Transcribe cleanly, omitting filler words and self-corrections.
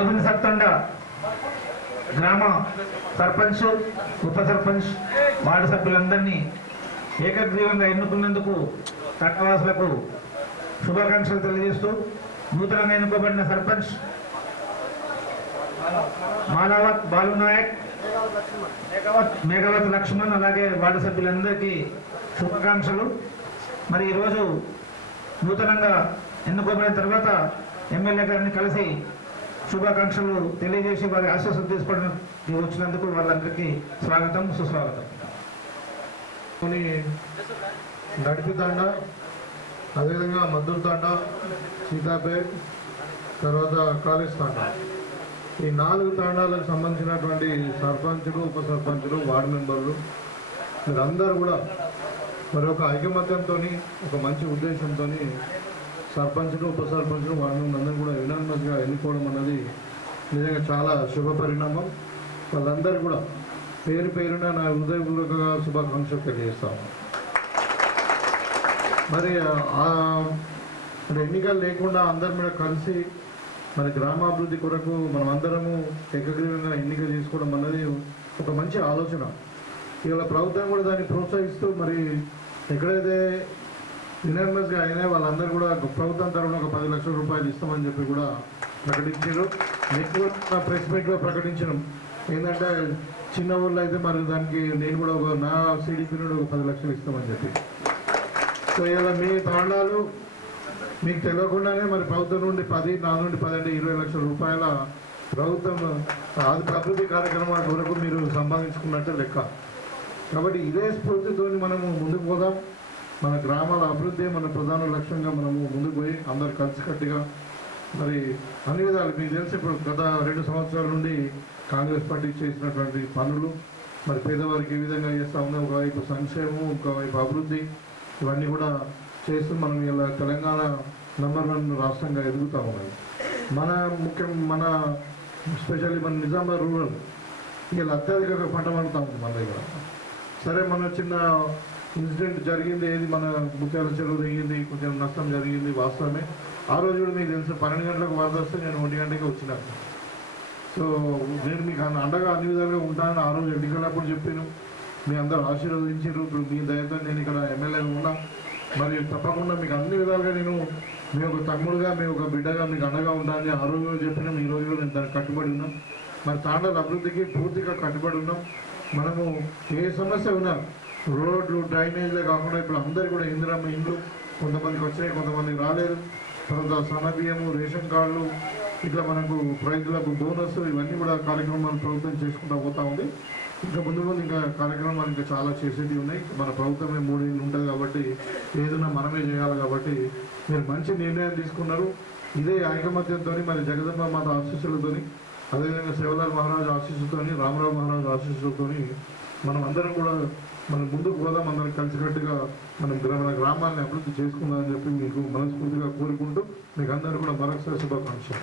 నూతన సత్తండ గ్రామ సర్పంచ్ ఉప సర్పంచ్ వార్డు సభ్యులందరినీ ఏకగ్రీవంగా ఎన్నుకున్నందుకు తండవాసులకు శుభాకాంక్షలు తెలియజేస్తూ నూతనంగా ఎన్నుకోబడిన సర్పంచ్ మాలావత్ బాలునాయక్, మేఘవత్ లక్ష్మణ్ అలాగే వార్డు సభ్యులందరికీ శుభాకాంక్షలు. మరి ఈరోజు నూతనంగా ఎన్నుకోబడిన తర్వాత ఎమ్మెల్యే గారిని కలిసి శుభాకాంక్షలు తెలియజేసి వారి ఆశీస్సులు తీసుకోవడానికి వచ్చినందుకు వాళ్ళందరికీ స్వాగతం, సుస్వాగతం. నడిపి తాండా, అదేవిధంగా మద్దూరు తాండా, సీతాపేట్, తర్వాత కాలేజ్ తాండా, ఈ 4 తాండాలకు సంబంధించినటువంటి సర్పంచులు, ఉప సర్పంచులు, వార్డు మెంబర్లు మీరందరూ కూడా మరి ఒక ఐకమత్యంతో, ఒక మంచి ఉద్దేశంతో సర్పంచులు, ఉప సర్పంచులు, వార్డు మెంబర్లు అందరూ కూడా యునానిమస్గా ఎన్నుకోవడం అన్నది నిజంగా చాలా శుభ పరిణామం. వాళ్ళందరూ కూడా పేరు పేరున నా హృదయపూర్వకంగా శుభాకాంక్షలు తెలియజేస్తాము. మరి ఎన్నికలు లేకుండా అందరి మీద కలిసి మరి గ్రామాభివృద్ధి కొరకు మనం అందరము ఏకగ్రీవంగా ఎన్నిక చేసుకోవడం అన్నది ఒక మంచి ఆలోచన. ఇవాళ ప్రభుత్వం కూడా దాన్ని ప్రోత్సహిస్తూ మరి ఎక్కడైతే యునానిమస్గా అయినా వాళ్ళందరూ కూడా ప్రభుత్వం తరఫున ఒక 10 లక్షల రూపాయలు ఇస్తామని చెప్పి కూడా ప్రకటించారు. ఎక్కువ ప్రెస్ మీట్లో ప్రకటించడం ఏంటంటే చిన్న ఊళ్ళో అయితే మరి దానికి నేను కూడా నా సిడిపి నుండి ఒక 10 లక్షలు ఇస్తామని చెప్పి. సో ఇలా మీ తాండాలు మీకు తెలియకుండానే మరి ప్రభుత్వం నుండి 10, నా నుండి 10 అంటే 20 లక్షల రూపాయల ప్రభుత్వం అభివృద్ధి కార్యక్రమాల వరకు మీరు సంపాదించుకున్నట్టే లెక్క. కాబట్టి ఇదే స్ఫూర్తితో మనము ముందుకు పోదాం. మన గ్రామాల అభివృద్ధి మన ప్రధాన లక్ష్యంగా మనము ముందుకు పోయి అందరు కలిసికట్టుగా మరి అన్ని విధాలు మీకు తెలిసి ఇప్పుడు గత 2 సంవత్సరాల నుండి కాంగ్రెస్ పార్టీ చేసినటువంటి పనులు మరి పేదవారికి ఏ విధంగా చేస్తూ ఉన్నాం, ఒకవైపు సంక్షేమం, ఒకవైపు అభివృద్ధి, ఇవన్నీ కూడా చేస్తూ మనం ఇలా తెలంగాణ నంబర్ 1 రాష్ట్రంగా ఎదుగుతూ ఉన్నది. మన స్పెషల్లీ మన నిజామాబాద్ రూరల్ ఇలా అత్యధికంగా పంట పండుతూ ఉంది మన దగ్గర. సరే మన చిన్న ఇన్సిడెంట్ జరిగింది, ఏది మన ముత్యాల చెరువు దిగింది, కొంచెం నష్టం జరిగింది వాస్తవమే. ఆ రోజు కూడా మీకు తెలుసు 12 గంటలకు వరద వస్తే నేను 1 గంటకి వచ్చినాను. సో నేను మీకు అండగా అన్ని విధాలుగా ఉంటానని ఆ రోజు ఎన్నికలప్పుడు చెప్పాను. మీ అందరూ ఆశీర్వదించారు. ఇప్పుడు మీ దయతో నేను ఇక్కడ ఎమ్మెల్యేగా ఉన్నా. మరి తప్పకుండా మీకు అన్ని విధాలుగా నేను మీ ఒక తమ్ముడుగా, మీ ఒక బిడ్డగా మీకు అండగా ఉంటానని ఆ రోజు చెప్పినాం. ఈ రోజు నేను దానికి కట్టుబడి ఉన్నాం. మరి తాండాల అభివృద్ధికి పూర్తిగా కట్టుబడి ఉన్నాం. మనము ఏ సమస్య ఉన్నా రోడ్లు, డ్రైనేజ్లే కాకుండా ఇప్పుడు అందరికీ కూడా ఇందిరమ్మ ఇండ్లు కొంతమందికి వచ్చాయి, కొంతమందికి రాలేదు. తర్వాత సన్నబియ్యము, రేషన్ కార్డులు, ఇట్లా మనకు రైతులకు బోనస్, ఇవన్నీ కూడా కార్యక్రమాలు ప్రభుత్వం చేసుకుంటూ పోతూ ఉంది. ఇంకా ముందు ఇంకా కార్యక్రమాలు ఇంకా చాలా చేసేవి ఉన్నాయి. మన ప్రభుత్వమే 3 ఏళ్ళు ఉంటుంది కాబట్టి ఏదైనా మనమే చేయాలి. కాబట్టి మీరు మంచి నిర్ణయం తీసుకున్నారు. ఇదే ఐకమత్యంతో మరి జగదంబ మాత ఆశీస్సులతో, అదేవిధంగా శివలాల్ మహారాజు ఆశీస్సులతో, రామరావు మహారాజు ఆశీస్సులతో మనం అందరం కూడా మనం ముందుకు పోదాం. అందరం కలిసికట్టుగా మనం మన గ్రామాన్ని అభివృద్ధి చేసుకుందామని చెప్పి మీకు మనస్ఫూర్తిగా కోరుకుంటూ మీకు అందరూ కూడా మరొకసారి శుభాకాంక్షలు.